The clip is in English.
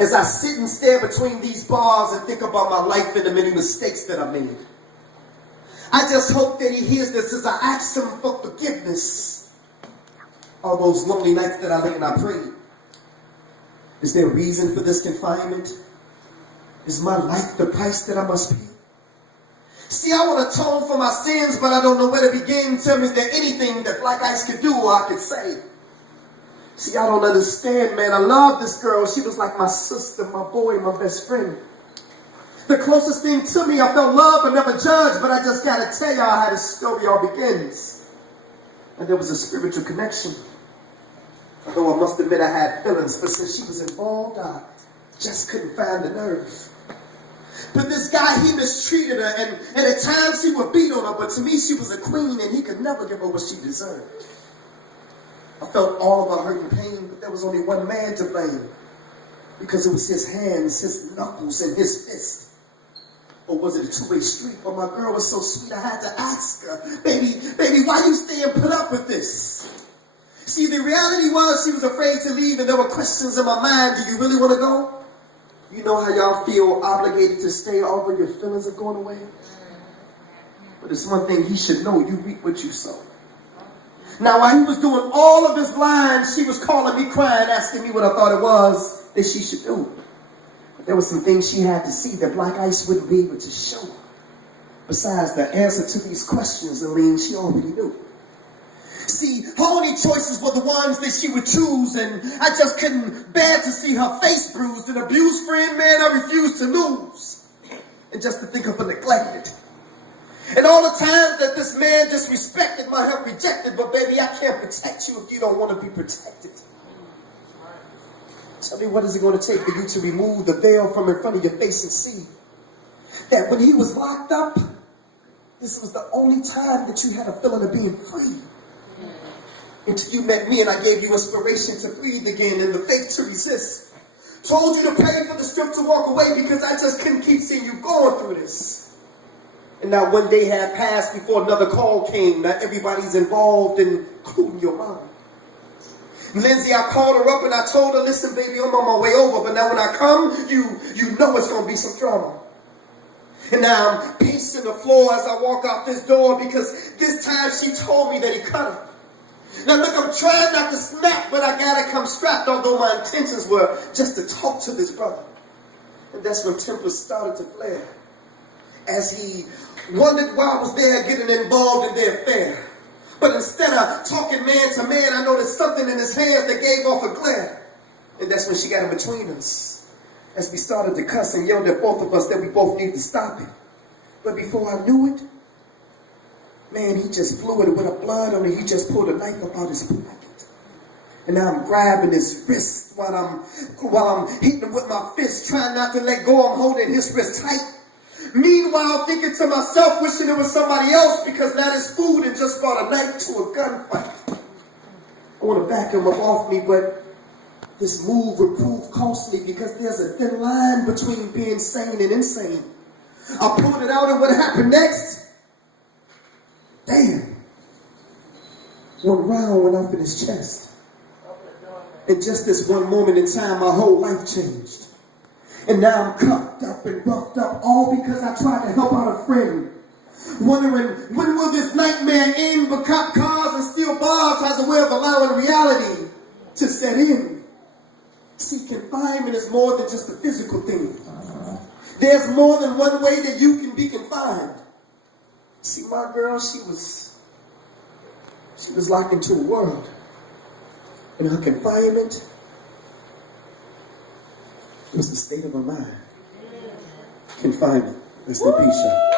as I sit and stare between these bars and think about my life and the many mistakes that I made. I just hope that he hears this as I ask him for forgiveness. All those lonely nights that I lay and I prayed. Is there a reason for this confinement? Is my life the price that I must pay? See, I want to atone for my sins, but I don't know where to begin. Tell me, is there anything that Blaq Ice could do or I could say? See, I don't understand, man. I love this girl. She was like my sister, my boy, my best friend. The closest thing to me, I felt love but never judged, but I just got to tell y'all how this story all begins. And there was a spiritual connection. Although I must admit I had feelings, but since she was involved, I just couldn't find the nerve. But this guy, he mistreated her, and at times he would beat on her, but to me she was a queen and he could never give her what she deserved. I felt all of her hurt and pain, but there was only one man to blame. Because it was his hands, his knuckles, and his fist. Or was it a two-way street? But my girl was so sweet, I had to ask her, baby, why you stay and put up with this? See, the reality was she was afraid to leave, and there were questions in my mind. Do you really want to go? You know how y'all feel obligated to stay, although your feelings are going away? But it's one thing he should know, you reap what you sow. Now, while he was doing all of his lines, she was calling me, crying, asking me what I thought it was that she should do. But there were some things she had to see that Blaq Ice wouldn't be able to show her. Besides, the answer to these questions, Aline, she already knew. See, her only choices were the ones that she would choose, and I just couldn't bear to see her face bruised. An abused friend, man, I refused to lose. And just to think of her neglected. And all the time that this man disrespected my help rejected, but baby, I can't protect you if you don't want to be protected. Tell me, what is it going to take for you to remove the veil from in front of your face and see that when he was locked up, this was the only time that you had a feeling of being free. Until you met me and I gave you inspiration to breathe again and the faith to resist. Told you to pray for the strength to walk away because I just couldn't keep seeing you going through this. And now one day had passed before another call came. Now everybody's involved, including your mom. Lindsay, I called her up and I told her, listen, baby, I'm on my way over. But now when I come, you know it's going to be some drama. And now I'm pacing the floor as I walk out this door because this time she told me that he cut her. Now look, I'm trying not to snap, but I gotta come strapped, although my intentions were just to talk to this brother. And that's when tempers started to flare. As he wondered why I was there getting involved in their affair. But instead of talking man to man, I noticed something in his hands that gave off a glare. And that's when she got in between us. As we started to cuss and yelled at both of us that we both need to stop it. But before I knew it, man, he just blew it with a blood on it. He just pulled a knife up out his pocket. And now I'm grabbing his wrist while I'm hitting him with my fist, trying not to let go. I'm holding his wrist tight. Meanwhile, thinking to myself, wishing it was somebody else because now there's food and just brought a knife to a gunfight. I want to back him up off me, but this move would prove costly because there's a thin line between being sane and insane. I pulled it out, and what happened next? Damn. One round went up in his chest. In just this one moment in time, my whole life changed. And now I'm cuffed up and roughed up, all because I tried to help out a friend. Wondering, when will this nightmare end? But cop cars and steel bars has a way of allowing reality to set in. See, confinement is more than just a physical thing. There's more than one way that you can be confined. See, my girl, she was locked into a world. And her confinement, it was the state of her mind. Confinement. Let's go, peace, y'all.